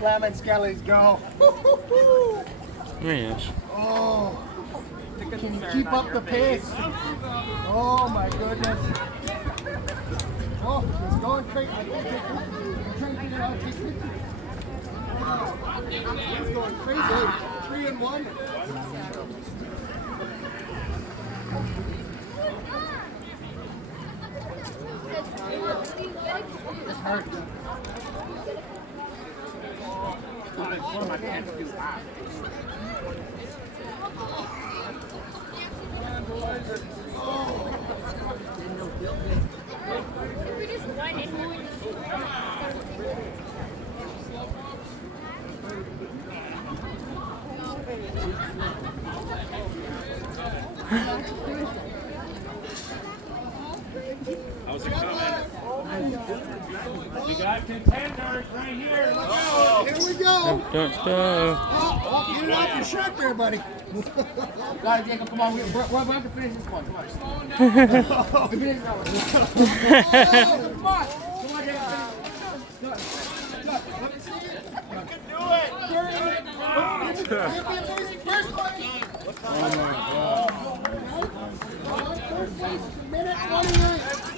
slam and skellies go. There he is. Oh, can you keep up the pace? Oh my goodness. Oh, he's going crazy. I'm trying to figure out how to take pictures. He's going crazy. 3 and 1. This hurts. I can't do that. How's it coming? We got contenders right here. Look out. Here we go. Don't stop. Oh, get it off your shirt there, buddy. Got it, Jacob. Come on. We're about to finish this one. Come on. Finish that one. Come on. Come on, Jacob. You can do it. First place. Oh, my God. First place. Minute 20.